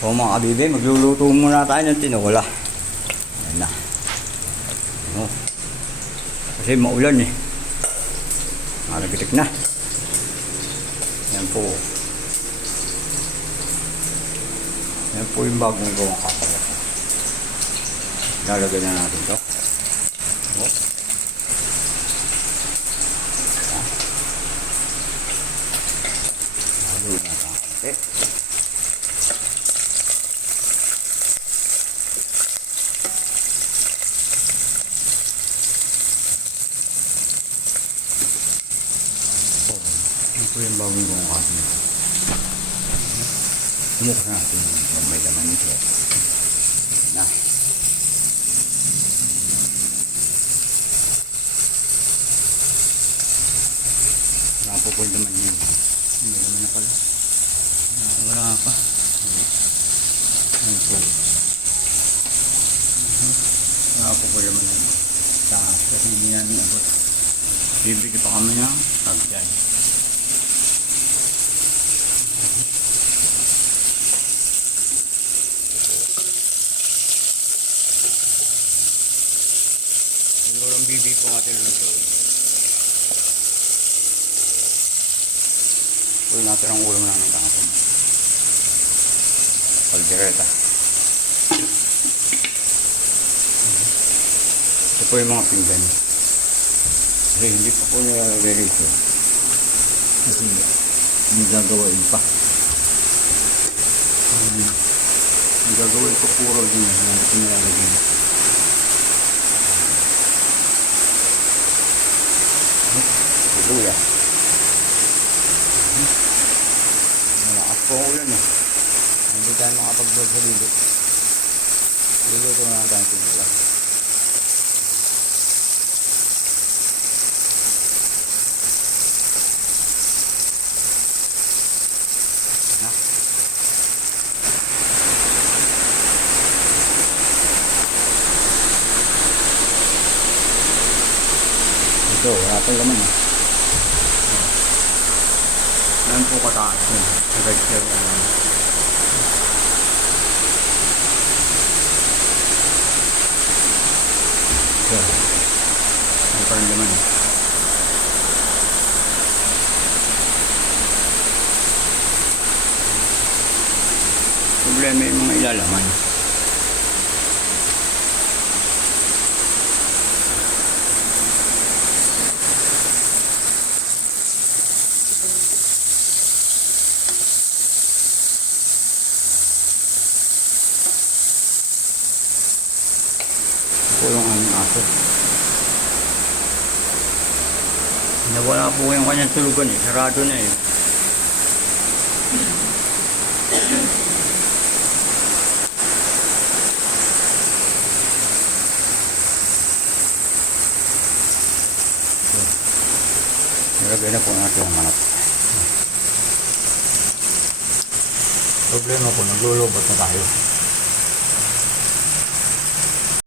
O mga kabibi, magluluto muna tayo ng tinola. Ayan na. O. Kasi maulan eh. Naragitik na. Ayan po. Ayan po yung bagong gawang kapala. Lalagay na natin ito. O. Halo na ito. Okay. Ito yung bagong gawang kapala. Sumukha natin yung may laman nito. Na. Wala po po yung laman yun. Hindi naman na pala. Wala pa. Ayan po. Wala po po yung laman yun. Kasi hindi namin abot. Bibigyan pa kami ng tagyan. Siguro ang bibi po natin luto. Uy natin ang ulam namin kahapon. Kaldereta. Ito po yung mga pinggan. Kasi hindi pa po nilalagay rito. Kasi hindi gagawin pa. Ang gagawin ko puro din. Hindi ko nilalagay. Luya. Malakas po ang ulan eh. Hindi tayo makapag-vlog sa dito. Luluto na natin ang tinola. Ito, wala pang laman eh. Yan po kataas yun. Red shell yan. Ito. Yan pa rin laman. Problema yung mga ilalaman. Yung aming aso. Nawala po yung kanyang tulugan eh. Sarado na eh. So, nilagay na po natin ang manok. Problema po, naglulobot na tayo.